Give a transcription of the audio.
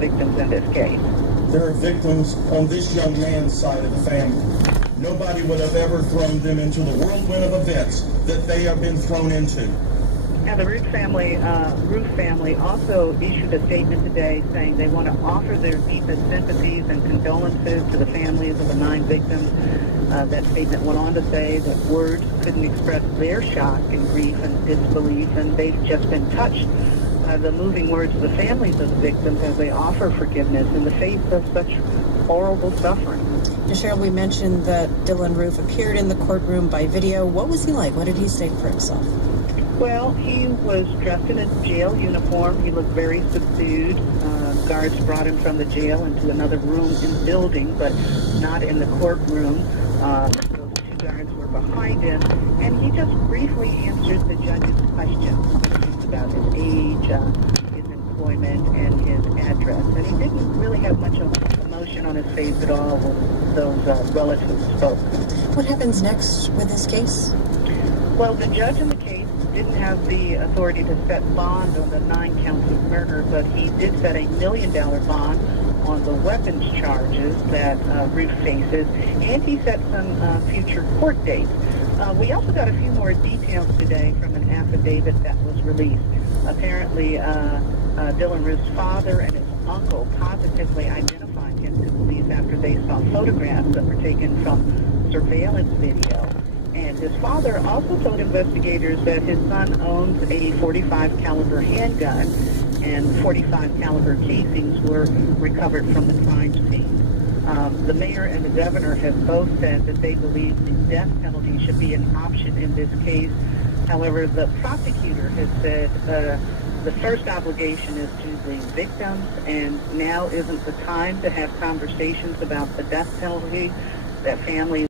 victims in this case. There are victims on this young man's side of the family. Nobody would have ever thrown them into the whirlwind of events that they have been thrown into. And the Roof family also issued a statement today saying they want to offer their deepest sympathies and condolences to the families of the 9 victims. That statement went on to say that words couldn't express their shock and grief and disbelief, and they've just been touched by the moving words of the families of the victims as they offer forgiveness in the face of such horrible suffering. Cheryl, we mentioned that Dylann Roof appeared in the courtroom by video. What was he like? What did he say for himself? Well, he was dressed in a jail uniform. He looked very subdued. Guards brought him from the jail into another room in the building, but not in the courtroom. Those 2 guards were behind him, and he just briefly answered the judge's questions about his age, his employment, and his address. And he didn't really have much of emotion on his face at all when those relatives spoke. What happens next with this case? Well, the judge in the case didn't have the authority to set bond on the 9 counts of murder, but he did set a $1 million bond on the weapons charges that Roof faces, and he set some future court dates. We also got a few more details today from an affidavit that was released. Apparently, Dylann Roof's father and his uncle positively identified him to police after they saw photographs that were taken from surveillance video. And his father also told investigators that his son owns a .45 caliber handgun, and 45 caliber casings were recovered from the crime scene. The mayor and the governor have both said that they believe the death penalty should be an option in this case. However, the prosecutor has said the first obligation is to the victims, and now isn't the time to have conversations about the death penalty, that families